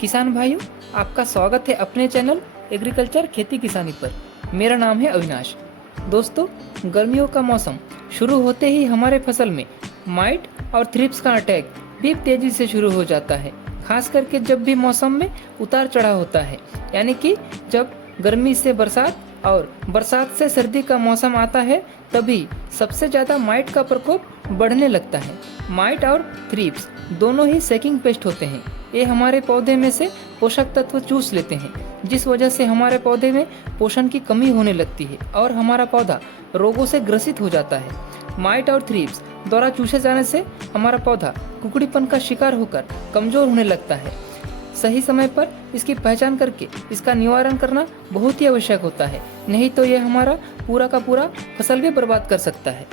किसान भाइयों, आपका स्वागत है अपने चैनल एग्रीकल्चर खेती किसानी पर। मेरा नाम है अविनाश। दोस्तों, गर्मियों का मौसम शुरू होते ही हमारे फसल में माइट और थ्रिप्स का अटैक भी तेजी से शुरू हो जाता है। खास करके जब भी मौसम में उतार चढ़ाव होता है, यानी कि जब गर्मी से बरसात और बरसात से सर्दी का मौसम आता है, तभी सबसे ज़्यादा माइट का प्रकोप बढ़ने लगता है। माइट और थ्रिप्स दोनों ही सेकिंग पेस्ट होते हैं। ये हमारे पौधे में से पोषक तत्व चूस लेते हैं, जिस वजह से हमारे पौधे में पोषण की कमी होने लगती है और हमारा पौधा रोगों से ग्रसित हो जाता है। माइट और थ्रिप्स द्वारा चूसे जाने से हमारा पौधा कुकड़ीपन का शिकार होकर कमजोर होने लगता है। सही समय पर इसकी पहचान करके इसका निवारण करना बहुत ही आवश्यक होता है, नहीं तो यह हमारा पूरा का पूरा फसल भी बर्बाद कर सकता है।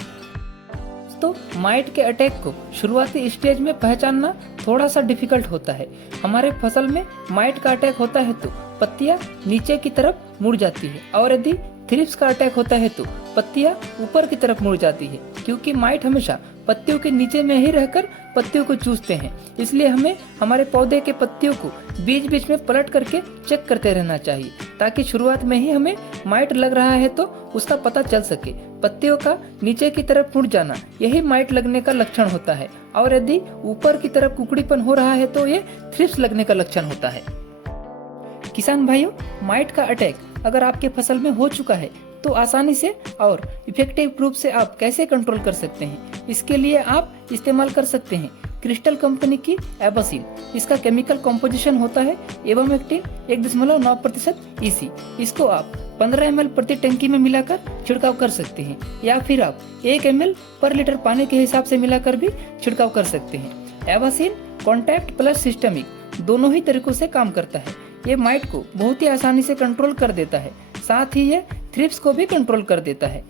तो माइट के अटैक को शुरुआती स्टेज में पहचानना थोड़ा सा डिफिकल्ट होता है। हमारे फसल में माइट का अटैक होता है तो पत्तियां नीचे की तरफ मुड़ जाती है, और यदि थ्रिप्स का अटैक होता है तो पत्तियां ऊपर की तरफ मुड़ जाती है, क्योंकि माइट हमेशा पत्तियों के नीचे में ही रहकर पत्तियों को चूसते हैं। इसलिए हमें हमारे पौधे के पत्तियों को बीच बीच में पलट करके चेक करते रहना चाहिए, ताकि शुरुआत में ही हमें माइट लग रहा है तो उसका पता चल सके। पत्तियों का नीचे की तरफ मुड़ जाना यही माइट लगने का लक्षण होता है, और यदि ऊपर की तरफ कुकड़ीपन हो रहा है तो ये थ्रिप्स लगने का लक्षण होता है। किसान भाइयों, माइट का अटैक अगर आपके फसल में हो चुका है तो आसानी से और इफेक्टिव रूप से आप कैसे कंट्रोल कर सकते हैं, इसके लिए आप इस्तेमाल कर सकते हैं क्रिस्टल कंपनी की एबासिन। इसका केमिकल कॉम्पोजिशन होता है एवोमेक्टिन 1.9% EC। इसको आप 15 ml प्रति टंकी में मिलाकर छिड़काव कर सकते हैं, या फिर आप 1 ml पर लीटर पानी के हिसाब से मिलाकर भी छिड़काव कर सकते हैं। एबासिन कॉन्टैक्ट प्लस सिस्टमिक दोनों ही तरीकों से काम करता है। ये माइट को बहुत ही आसानी से कंट्रोल कर देता है, साथ ही ये थ्रिप्स को भी कंट्रोल कर देता है।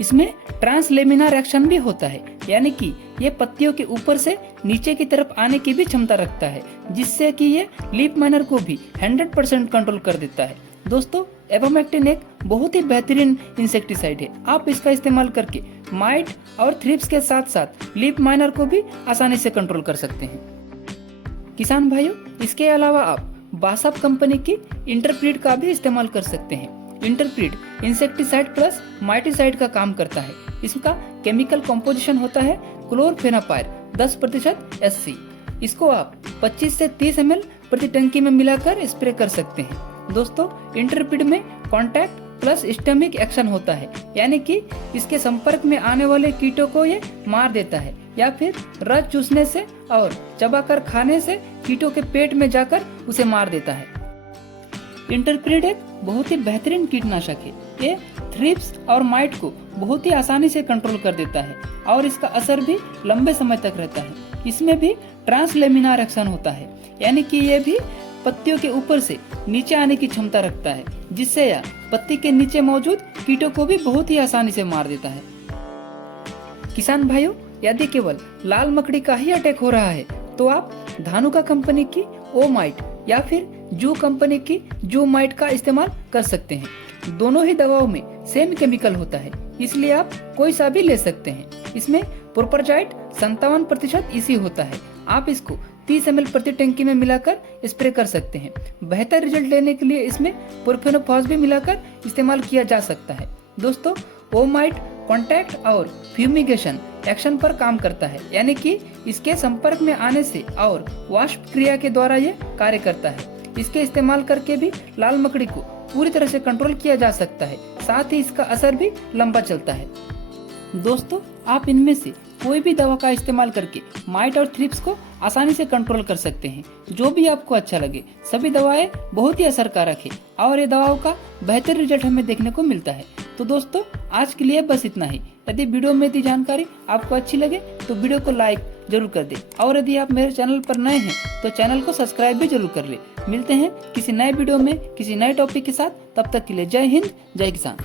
इसमें ट्रांसलेमिनार एक्शन भी होता है, यानी कि ये पत्तियों के ऊपर से नीचे की तरफ आने की भी क्षमता रखता है, जिससे कि ये लीफ माइनर को भी 100% कंट्रोल कर देता है। दोस्तों, एवोमेक्टिन एक बहुत ही बेहतरीन इंसेक्टिसाइड है। आप इसका इस्तेमाल करके माइट और थ्रिप्स के साथ साथ लीफ माइनर को भी आसानी से कंट्रोल कर सकते हैं। किसान भाइयों, इसके अलावा आप बासप कंपनी की इंटरप्रीड का भी इस्तेमाल कर सकते हैं। इंटरप्रीड इंसेक्टिसाइड प्लस माइटिसाइड का काम करता है। इसका केमिकल कॉम्पोजिशन होता है क्लोरफेनापायर 10% SC। इसको आप 25 से 30 ml प्रति टंकी में मिलाकर स्प्रे कर सकते हैं। दोस्तों, इंटरप्रीड में कॉन्टैक्ट प्लस स्टमिक एक्शन होता है, यानी कि इसके संपर्क में आने वाले कीटों को ये मार देता है, या फिर रस चूसने से और चबाकर खाने से कीटों के पेट में जाकर उसे मार देता है। इंटरप्रीड एक बहुत ही बेहतरीन कीटनाशक है। ये थ्रिप्स और माइट को बहुत ही आसानी से कंट्रोल कर देता है, और इसका असर भी लंबे समय तक रहता है। इसमें भी ट्रांसलेमिनार एक्शन होता है, यानी कि ये भी पत्तियों के ऊपर से नीचे आने की क्षमता रखता है, जिससे यह पत्ती के नीचे मौजूद कीटों को भी बहुत ही आसानी से मार देता है। किसान भाइयों, यदि केवल लाल मकड़ी का ही अटैक हो रहा है तो आप धानुका कंपनी की ओ माइट या फिर जू कंपनी की जू माइट का इस्तेमाल कर सकते हैं। दोनों ही दवाओं में सेम केमिकल होता है, इसलिए आप कोई सा भी ले सकते हैं। इसमें प्रोपरजाइट 57% EC होता है। आप इसको 30 ml प्रति टंकी में मिलाकर स्प्रे कर सकते हैं। बेहतर रिजल्ट लेने के लिए इसमें प्रोफेनोफॉस भी मिलाकर इस्तेमाल किया जा सकता है। दोस्तों, ओ माइट कॉन्टैक्ट और फ्यूमिगेशन एक्शन पर काम करता है, यानी कि इसके संपर्क में आने से और वाष्प क्रिया के द्वारा ये कार्य करता है। इसके इस्तेमाल करके भी लाल मकड़ी को पूरी तरह से कंट्रोल किया जा सकता है, साथ ही इसका असर भी लंबा चलता है। दोस्तों, आप इनमें से कोई भी दवा का इस्तेमाल करके माइट और थ्रिप्स को आसानी से कंट्रोल कर सकते हैं, जो भी आपको अच्छा लगे। सभी दवाएं बहुत ही असरकारक है, और ये दवाओं का बेहतर रिजल्ट हमें देखने को मिलता है। तो दोस्तों, आज के लिए बस इतना ही। यदि वीडियो में दी जानकारी आपको अच्छी लगे तो वीडियो को लाइक जरूर कर दें, और यदि आप मेरे चैनल पर नए हैं तो चैनल को सब्सक्राइब भी जरूर कर ले। मिलते हैं किसी नए वीडियो में किसी नए टॉपिक के साथ। तब तक के लिए जय हिंद, जय किसान।